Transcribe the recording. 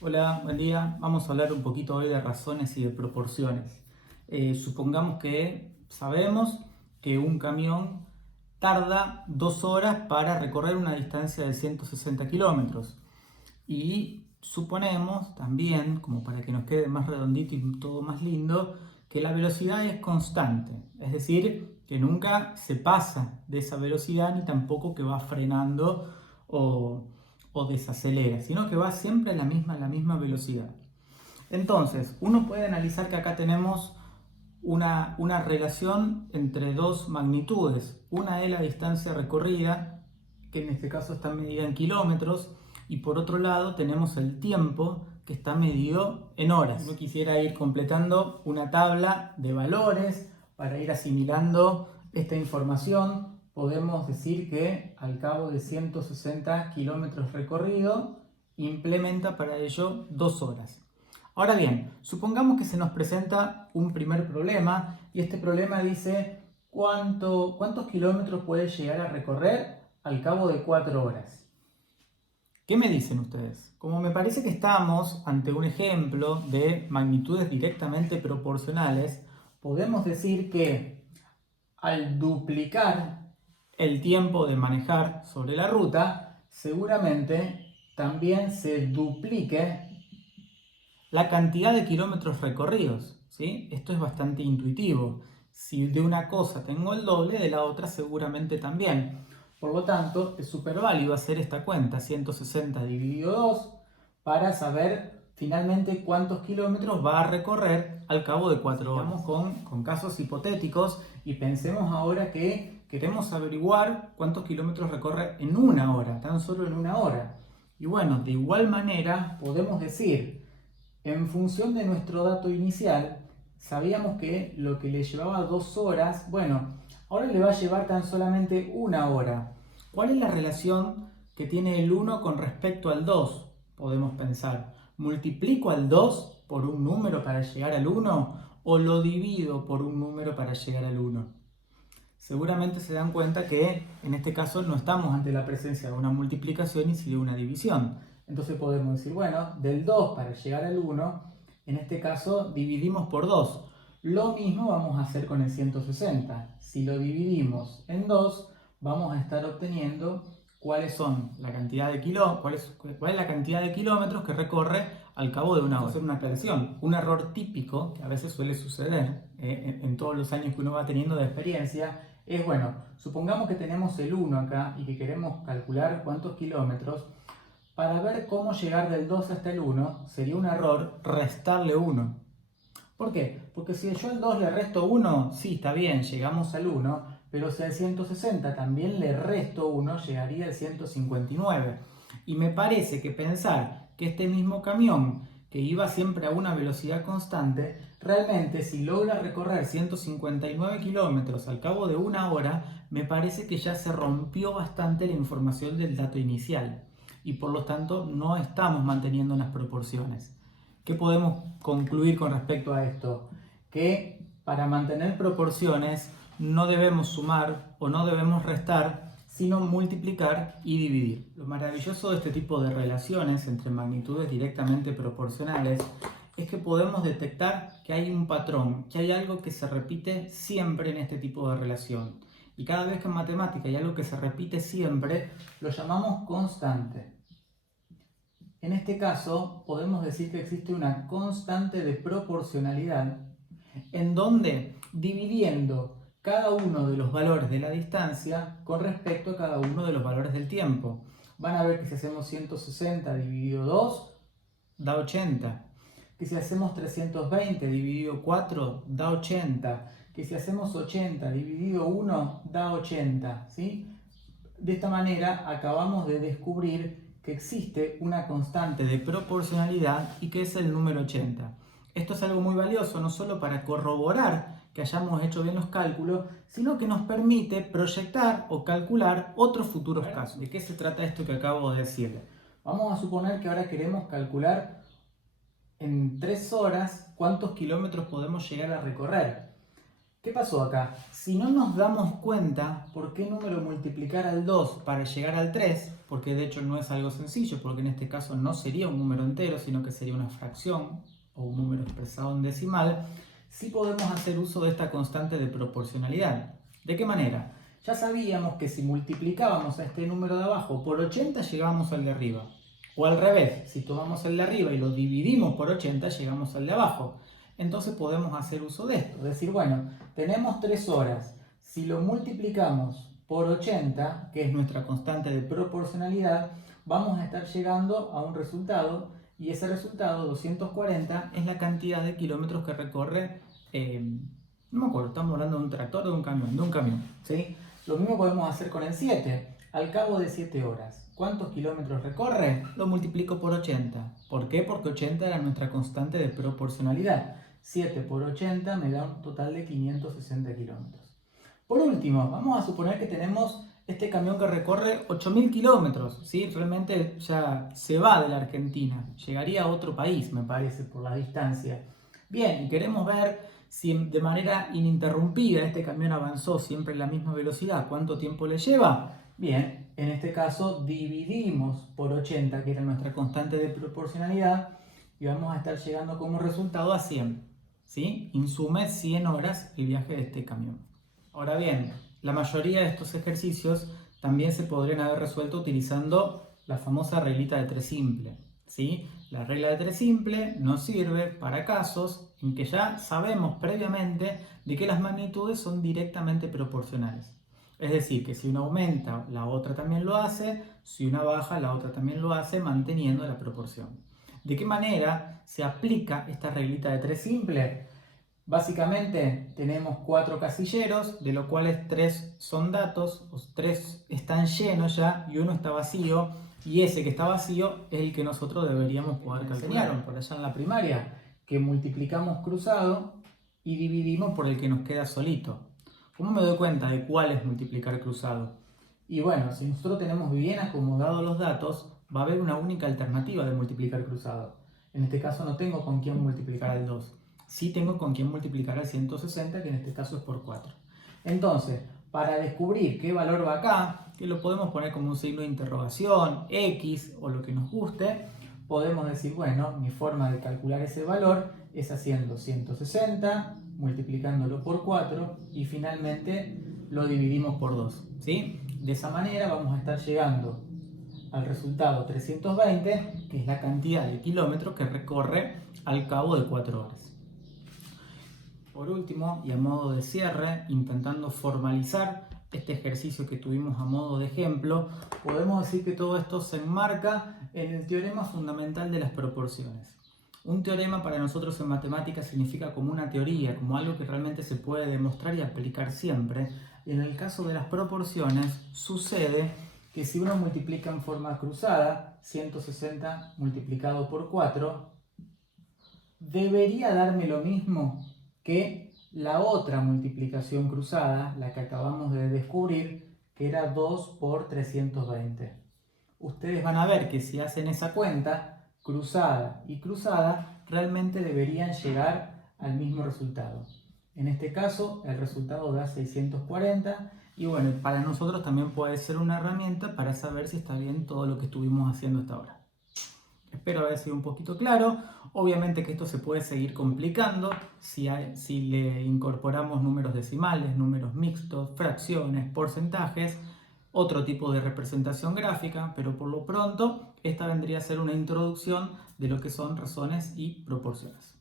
Hola, buen día. Vamos a hablar un poquito hoy de razones y de proporciones. Supongamos que sabemos que un camión tarda 2 horas para recorrer una distancia de 160 kilómetros. Y suponemos también, como para que nos quede más redondito y todo más lindo, que la velocidad es constante. Es decir, que nunca se pasa de esa velocidad ni tampoco que va frenando o, o desacelera, sino que va siempre a la misma velocidad. Entonces, uno puede analizar que acá tenemos una relación entre dos magnitudes. Una es la distancia recorrida, que en este caso está medida en kilómetros, y por otro lado tenemos el tiempo, que está medido en horas. Yo quisiera ir completando una tabla de valores para ir asimilando esta información. Podemos decir que al cabo de 160 kilómetros recorrido, implementa para ello 2 horas. Ahora bien, supongamos que se nos presenta un primer problema y este problema dice cuántos kilómetros puede llegar a recorrer al cabo de 4 horas. ¿Qué me dicen ustedes? Como me parece que estamos ante un ejemplo de magnitudes directamente proporcionales, podemos decir que al duplicar el tiempo de manejar sobre la ruta, seguramente también se duplique la cantidad de kilómetros recorridos, ¿sí? Esto es bastante intuitivo. Si de una cosa tengo el doble, de la otra seguramente también. Por lo tanto, es súper válido hacer esta cuenta, 160 dividido 2, para saber finalmente cuántos kilómetros va a recorrer al cabo de 4 horas. Vamos con casos hipotéticos y pensemos ahora que queremos averiguar cuántos kilómetros recorre en una hora, tan solo en una hora. Y bueno, de igual manera podemos decir, en función de nuestro dato inicial, sabíamos que lo que le llevaba 2 horas, bueno, ahora le va a llevar tan solamente una hora. ¿Cuál es la relación que tiene el 1 con respecto al 2? Podemos pensar, ¿multiplico al 2 por un número para llegar al 1 o lo divido por un número para llegar al 1? Seguramente se dan cuenta que en este caso no estamos ante la presencia de una multiplicación y sí de una división. Entonces podemos decir, bueno, del 2 para llegar al 1, en este caso dividimos por 2. Lo mismo vamos a hacer con el 160. Si lo dividimos en 2, vamos a estar obteniendo cuáles son la cantidad de cuál es la cantidad de kilómetros que recorre al cabo de una hora. Vamos a hacer una aclaración. Un error típico que a veces suele suceder en todos los años que uno va teniendo de experiencia es, bueno, supongamos que tenemos el 1 acá y que queremos calcular cuántos kilómetros. Para ver cómo llegar del 2 hasta el 1, sería un error restarle 1. ¿Por qué? Porque si yo al 2 le resto 1, sí, está bien, llegamos al 1, pero si al 160 también le resto 1, llegaría al 159. Y me parece que pensar que este mismo camión, que iba siempre a una velocidad constante, realmente si logra recorrer 159 kilómetros al cabo de una hora, me parece que ya se rompió bastante la información del dato inicial. Y por lo tanto no estamos manteniendo unas proporciones. ¿Qué podemos concluir con respecto a esto? Que para mantener proporciones no debemos sumar o no debemos restar, sino multiplicar y dividir. Lo maravilloso de este tipo de relaciones entre magnitudes directamente proporcionales es que podemos detectar que hay un patrón, que hay algo que se repite siempre en este tipo de relación. Y cada vez que en matemática hay algo que se repite siempre, lo llamamos constante. En este caso, podemos decir que existe una constante de proporcionalidad en donde dividiendo cada uno de los valores de la distancia con respecto a cada uno de los valores del tiempo. Van a ver que si hacemos 160 dividido 2 da 80, que si hacemos 320 dividido 4 da 80, que si hacemos 80 dividido 1 da 80, ¿sí? De esta manera acabamos de descubrir que existe una constante de proporcionalidad y que es el número 80. Esto es algo muy valioso no solo para corroborar que hayamos hecho bien los cálculos, sino que nos permite proyectar o calcular otros futuros casos. ¿De qué se trata esto que acabo de decir? Vamos a suponer que ahora queremos calcular en 3 horas cuántos kilómetros podemos llegar a recorrer. ¿Qué pasó acá? Si no nos damos cuenta por qué número multiplicar al 2 para llegar al 3, porque de hecho no es algo sencillo, porque en este caso no sería un número entero, sino que sería una fracción o un número expresado en decimal, sí podemos hacer uso de esta constante de proporcionalidad. ¿De qué manera? Ya sabíamos que si multiplicábamos a este número de abajo por 80 llegábamos al de arriba. O al revés, si tomamos el de arriba y lo dividimos por 80 llegamos al de abajo. Entonces podemos hacer uso de esto. Decir, bueno, tenemos 3 horas. Si lo multiplicamos por 80, que es nuestra constante de proporcionalidad, vamos a estar llegando a un resultado y ese resultado, 240, es la cantidad de kilómetros que recorre, no me acuerdo, estamos hablando de un tractor o de un camión, ¿sí? Lo mismo podemos hacer con el 7. Al cabo de 7 horas, ¿cuántos kilómetros recorre? Lo multiplico por 80. ¿Por qué? Porque 80 era nuestra constante de proporcionalidad. 7 por 80 me da un total de 560 kilómetros. Por último, vamos a suponer que tenemos este camión que recorre 8.000 kilómetros, ¿sí? Realmente ya se va de la Argentina, llegaría a otro país, me parece, por la distancia. Bien, y queremos ver si de manera ininterrumpida este camión avanzó siempre en la misma velocidad, ¿cuánto tiempo le lleva? Bien, en este caso dividimos por 80, que era nuestra constante de proporcionalidad, y vamos a estar llegando como resultado a 100. ¿Sí? Insume 100 horas el viaje de este camión. Ahora bien, la mayoría de estos ejercicios también se podrían haber resuelto utilizando la famosa reglita de 3 simple. ¿Sí? La regla de 3 simple nos sirve para casos en que ya sabemos previamente de que las magnitudes son directamente proporcionales. Es decir, que si una aumenta, la otra también lo hace, si una baja, la otra también lo hace, manteniendo la proporción. ¿De qué manera se aplica esta reglita de 3 simple? Básicamente tenemos 4 casilleros, de los cuales 3 son datos, 3 están llenos ya y uno está vacío, y ese que está vacío es el que nosotros deberíamos poder calcular. Enseñaron por allá en la primaria que multiplicamos cruzado y dividimos por el que nos queda solito. ¿Cómo me doy cuenta de cuál es multiplicar cruzado? Y bueno, si nosotros tenemos bien acomodados los datos, va a haber una única alternativa de multiplicar cruzado. En este caso no tengo con quién multiplicar al 2. Sí tengo con quién multiplicar al 160, que en este caso es por 4. Entonces, para descubrir qué valor va acá, que lo podemos poner como un signo de interrogación, X o lo que nos guste, podemos decir, bueno, mi forma de calcular ese valor es haciendo 160, multiplicándolo por 4 y finalmente lo dividimos por 2. ¿Sí? De esa manera vamos a estar llegando al resultado 320, que es la cantidad de kilómetros que recorre al cabo de 4 horas. Por último, y a modo de cierre, intentando formalizar este ejercicio que tuvimos a modo de ejemplo, podemos decir que todo esto se enmarca en el teorema fundamental de las proporciones. Un teorema para nosotros en matemáticas significa como una teoría, como algo que realmente se puede demostrar y aplicar siempre. Y en el caso de las proporciones sucede que si uno multiplica en forma cruzada, 160 multiplicado por 4, debería darme lo mismo que la otra multiplicación cruzada, la que acabamos de descubrir, que era 2 por 320. Ustedes van a ver que si hacen esa cuenta, cruzada y cruzada, realmente deberían llegar al mismo resultado. En este caso, el resultado da 640 y bueno, para nosotros también puede ser una herramienta para saber si está bien todo lo que estuvimos haciendo hasta ahora. Espero haber sido un poquito claro. Obviamente que esto se puede seguir complicando si le incorporamos números decimales, números mixtos, fracciones, porcentajes, otro tipo de representación gráfica, pero por lo pronto esta vendría a ser una introducción de lo que son razones y proporciones.